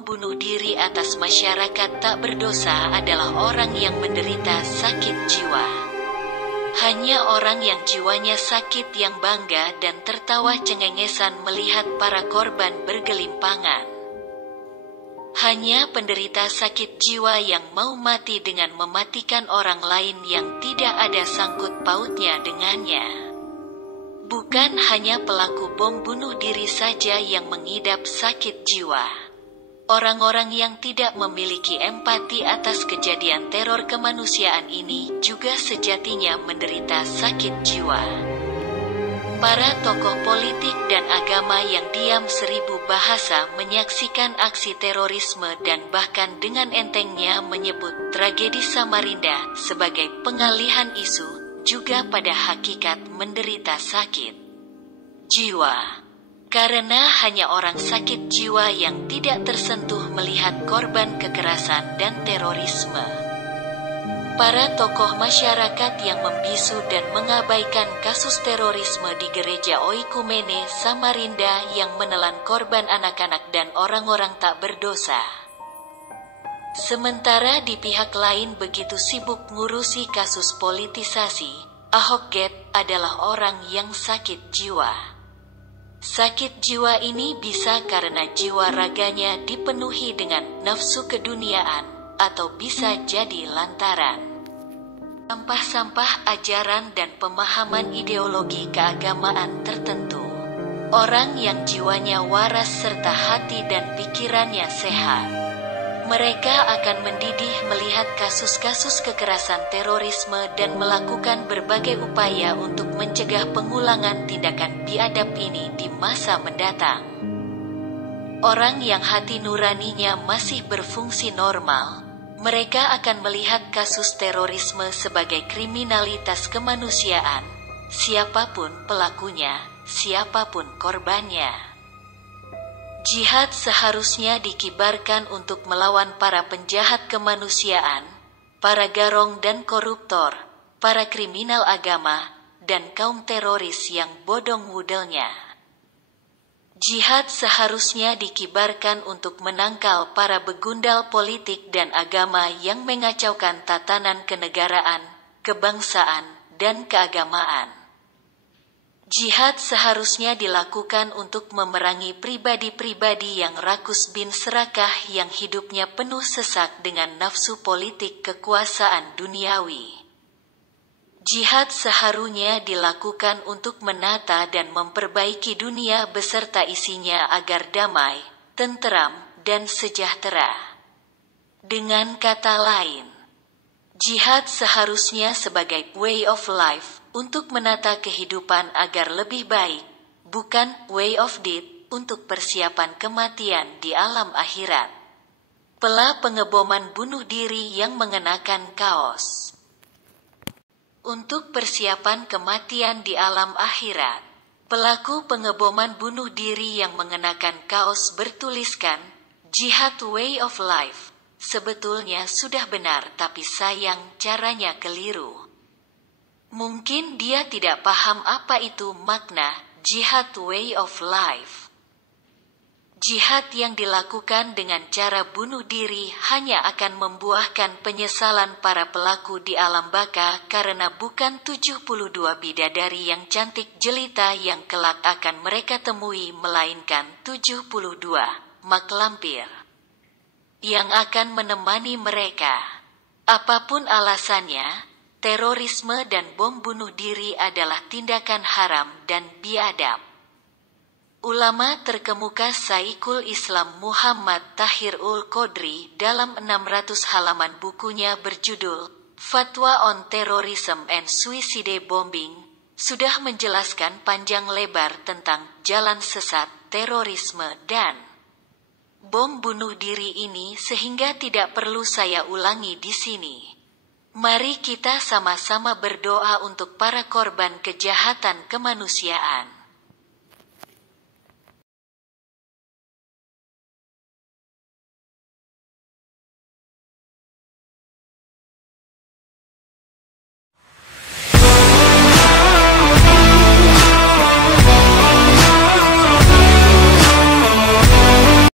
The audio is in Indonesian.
bom bunuh diri atas masyarakat tak berdosa adalah orang yang menderita sakit jiwa. Hanya orang yang jiwanya sakit yang bangga dan tertawa cengengesan melihat para korban bergelimpangan. Hanya penderita sakit jiwa yang mau mati dengan mematikan orang lain yang tidak ada sangkut pautnya dengannya. Bukan hanya pelaku bom bunuh diri saja yang mengidap sakit jiwa. Orang-orang yang tidak memiliki empati atas kejadian teror kemanusiaan ini juga sejatinya menderita sakit jiwa. Para tokoh politik dan agama yang diam seribu bahasa menyaksikan aksi terorisme dan bahkan dengan entengnya menyebut tragedi Samarinda sebagai pengalihan isu, juga pada hakikat menderita sakit jiwa. Karena hanya orang sakit jiwa yang tidak tersentuh melihat korban kekerasan dan terorisme. Para tokoh masyarakat yang membisu dan mengabaikan kasus terorisme di gereja Oikumene Samarinda yang menelan korban anak-anak dan orang-orang tak berdosa. Sementara di pihak lain begitu sibuk ngurusi kasus politisasi, Ahok Gate adalah orang yang sakit jiwa. Sakit jiwa ini bisa karena jiwa raganya dipenuhi dengan nafsu keduniaan, atau bisa jadi lantaran sampah-sampah ajaran dan pemahaman ideologi keagamaan tertentu. Orang yang jiwanya waras serta hati dan pikirannya sehat, mereka akan mendidih melihat kasus-kasus kekerasan terorisme dan melakukan berbagai upaya untuk mencegah pengulangan tindakan biadab ini di masa mendatang. Orang yang hati nuraninya masih berfungsi normal, mereka akan melihat kasus terorisme sebagai kriminalitas kemanusiaan, siapapun pelakunya, siapapun korbannya. Jihad seharusnya dikibarkan untuk melawan para penjahat kemanusiaan, para garong dan koruptor, para kriminal agama, dan kaum teroris yang bodong wudelnya. Jihad seharusnya dikibarkan untuk menangkal para begundal politik dan agama yang mengacaukan tatanan kenegaraan, kebangsaan, dan keagamaan. Jihad seharusnya dilakukan untuk memerangi pribadi-pribadi yang rakus bin serakah yang hidupnya penuh sesak dengan nafsu politik kekuasaan duniawi. Jihad seharusnya dilakukan untuk menata dan memperbaiki dunia beserta isinya agar damai, tenteram, dan sejahtera. Dengan kata lain, jihad seharusnya sebagai way of life untuk menata kehidupan agar lebih baik, bukan way of death untuk persiapan kematian di alam akhirat. Pela pengeboman bunuh diri yang mengenakan kaos untuk persiapan kematian di alam akhirat. Pelaku pengeboman bunuh diri yang mengenakan kaos bertuliskan Jihad Way of Life sebetulnya sudah benar, tapi sayang caranya keliru. Mungkin dia tidak paham apa itu makna Jihad Way of Life. Jihad yang dilakukan dengan cara bunuh diri hanya akan membuahkan penyesalan para pelaku di alam baka, karena bukan 72 bidadari yang cantik jelita yang kelak akan mereka temui, melainkan 72 mak lampir yang akan menemani mereka. Apapun alasannya, terorisme dan bom bunuh diri adalah tindakan haram dan biadab. Ulama terkemuka Syekhul Islam Muhammad Tahir ul-Qodri dalam 600 halaman bukunya berjudul Fatwa on Terrorism and Suicide Bombing sudah menjelaskan panjang lebar tentang jalan sesat terorisme dan bom bunuh diri ini, sehingga tidak perlu saya ulangi di sini. Mari kita sama-sama berdoa untuk para korban kejahatan kemanusiaan.